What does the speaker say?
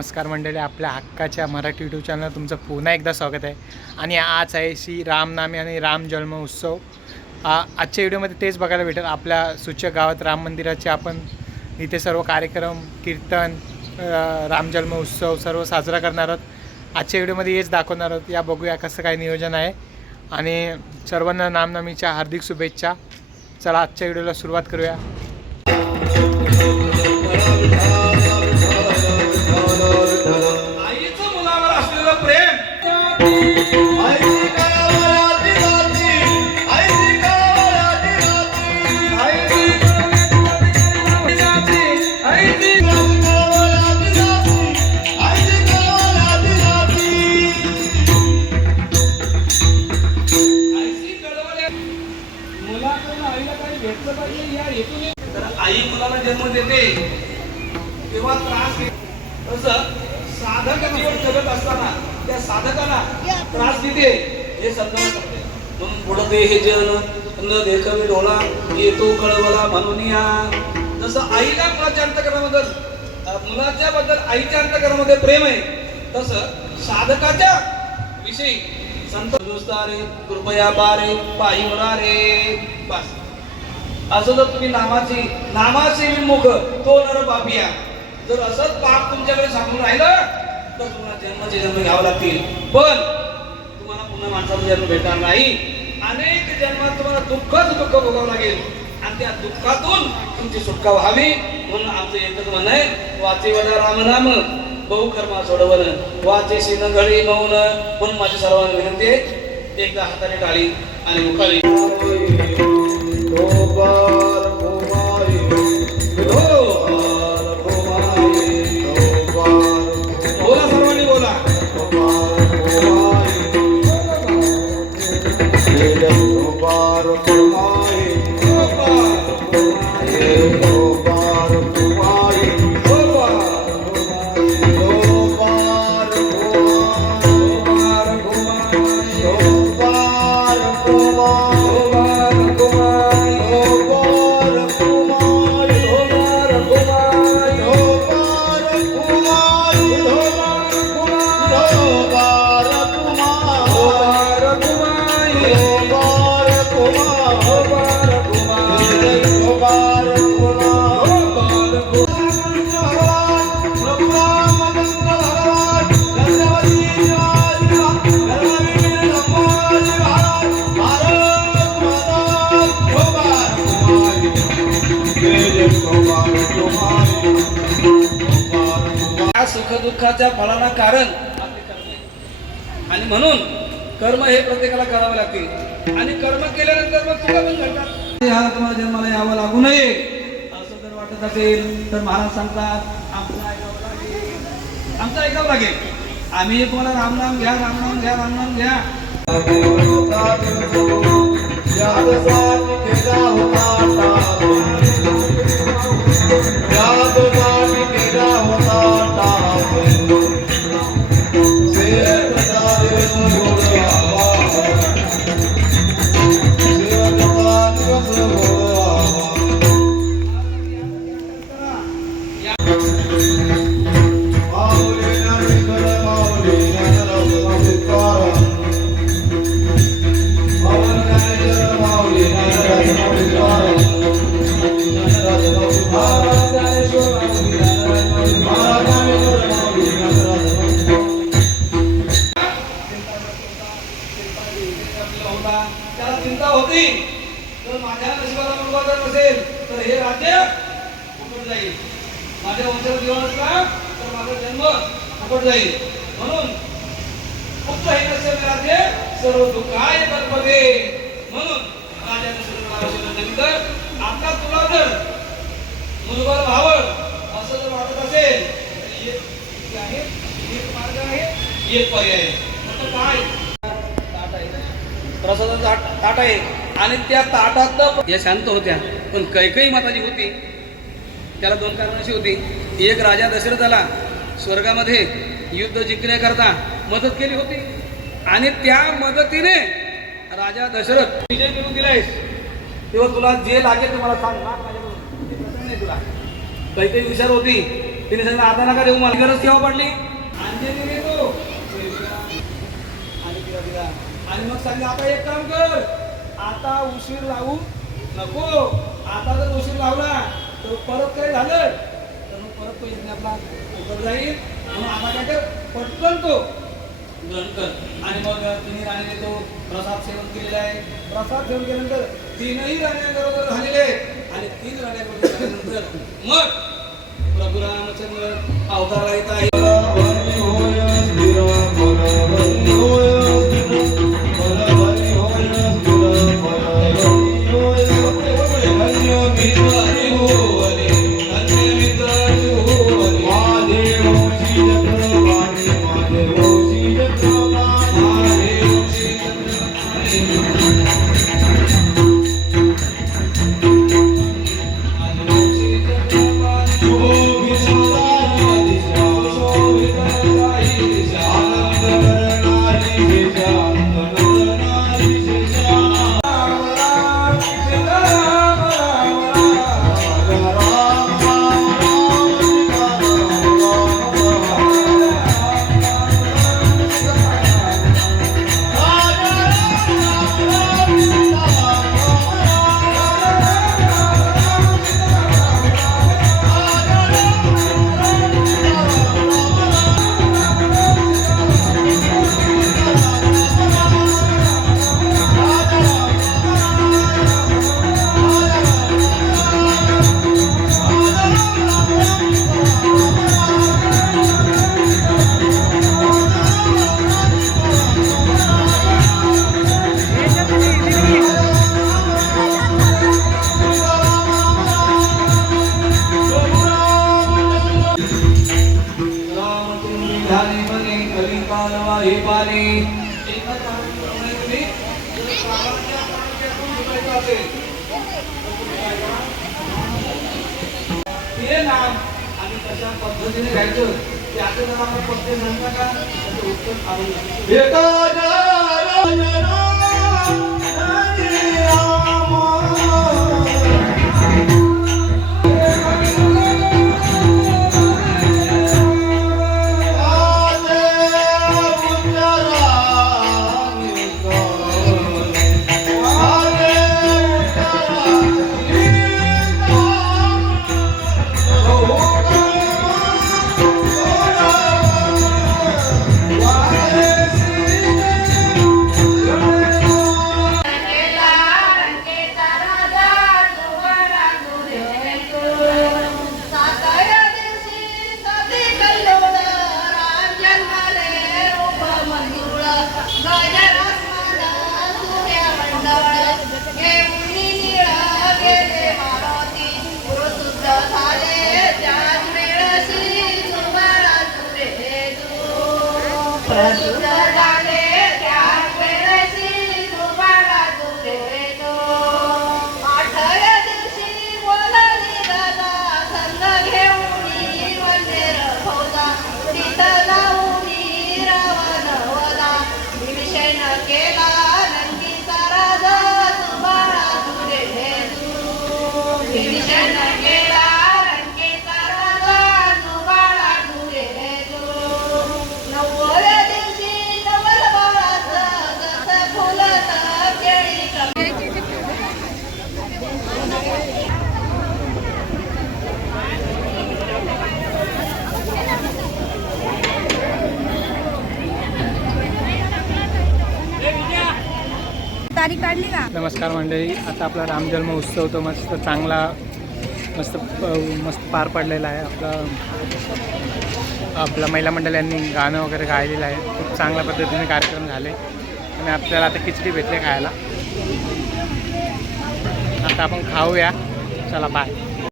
नमस्कार मंडळी, आपल्या हक्काच्या मराठी यूट्यूब चॅनलवर तुमचं पुन्हा एकदा स्वागत आहे. आणि आज आहे श्री रामनामी आणि राम जन्म उत्सव. आजच्या व्हिडिओमध्ये तेच बघायला भेटेल. आपल्या सूचक गावात राम मंदिराचे आपण इथे सर्व कार्यक्रम, कीर्तन, राम जन्म उत्सव सर्व साजरा करणार आहोत. आजच्या व्हिडिओमध्ये हेच दाखवणार आहोत. या बघूया कसं काय नियोजन आहे. आणि सर्वांना रामनवमीच्या हार्दिक शुभेच्छा. चला आजच्या व्हिडिओला सुरुवात करूया. आईचं मुलावर असलेलं प्रेम आई मुलाला जन्म देते तेव्हा त्रास तसं साधक जीवन जगत असताना त्या साधकाला त्रास देते हे समजायला लागते. म्हणून पुढे हे जन न देखवे डोळा येतो कळवला म्हणून या. जसं आईला मुलाच्या मुलाच्या बद्दल आईच्या अंतकरणामध्ये प्रेम आहे, तसं साधकाच्या विषयी संत दुस्तारे कृपया बारे पायी मुरारे बस असं जर तुम्ही नामाचे विमुख तो नर पापिया जर असंच पाप तुमच्याकडे सांगून राहिलं तर तुम्हाला जन्म घ्यावं लागतील. पण तुम्हाला पुन्हा माणसाचा जन्म भेटणार नाही. अनेक जन्मात तुम्हाला दुःख भोगावं लागेल आणि त्या दुःखातून तुमची सुटका व्हावी. म्हणून आमचं एकच म्हणणं आहे, वाचे वडा राम नाम बहुकर्मा सोडवन वाचे सीन घडी मौन. म्हणून माझी सर्वांना विनंती आहे, एकदा हाताने टाळी आणि मुखाने बोला, सर्वांनी बोला. सुख दुःखाच्या फळाला कारण आपले कर्म आहे. आणि म्हणून कर्म हे प्रत्येकाला करावे लागते. आणि कर्म केल्यानंतर मग चुका पण घडतात. ह्याला तुम्हाला जन्माला यावं लागू नये असं जर वाटत असेल तर महाराज सांगतात आमचं ऐकावं लागेल. आम्ही तुम्हाला रामनाम घ्या, रामनाम घ्या, रामनाम घ्या. त्याला चिंता होती तर माझ्या नशिबाला मुलगा जर नसेल तर हे राज्य फुकट जाईल. माझ्या वंशाचा जीवन असला तर माझा जन्म फुकट जाईल. म्हणून पुत्र हे नसेल राज्य सर्व दुःखाय कल्पते. म्हणून राजा नंतर आता तुला जर मुलगा व्हावं असं जर वाटत असेल तर एक मार्ग आहे, एक पर्याय आहे. काय प्रसादाचा ताट आहे आणि त्या ताटात या शांत होत्या. पण कैकेयी माताजी होती, त्याला दोन कारण अशी होती. एक, राजा दशरथाला स्वर्गामध्ये युद्ध जिंकण्याकरता मदत केली होती आणि त्या मदतीने राजा दशरथ विजय मिळवून दिलायस तेव्हा तुला जे लागेल तुम्हाला सांग ना, माझ्याकडून तुला काही काही हुशार होती. तिने सांगितलं आता नका देऊ मला गरज केव्हा पडली अंजली देतो आणि तिला दिला आणि मग सांगितलं आता एक काम कर आता उशीर लावू नको आता जर उशीर लावला तर परत काय झालं तर मग परत तो यज्ञ आपला उभं राहील म्हणून आता काय कर पटकन तो ग्रहण कर आणि मग तिन्ही राणी तो प्रसाद सेवन केलेला आहे प्रसाद सेवन केल्यानंतर तीनही राण्यांबरोबर झालेले आहेत आणि 3 राण्यांबरोबर झाल्यानंतर मग प्रभू रामचंद्र अवताराला येत आहे हे नाम आणि कशा पद्धतीने घ्यायचं ते आता जर आपण पद्धत म्हणता का त्याचं उत्तर आवडलं तारीख काढली का? नमस्कार मंडळी, आता आपला रामजन्म उत्सव तो मस्त चांगला मस्त पार पडलेला आहे. आपला महिला मंडळांनी गाणं वगैरे गायलेलं आहे. खूप चांगल्या पद्धतीने कार्यक्रम झाले आणि आपल्याला आता खिचडी भेटले खायला. आता आपण खाऊया. चला बाय.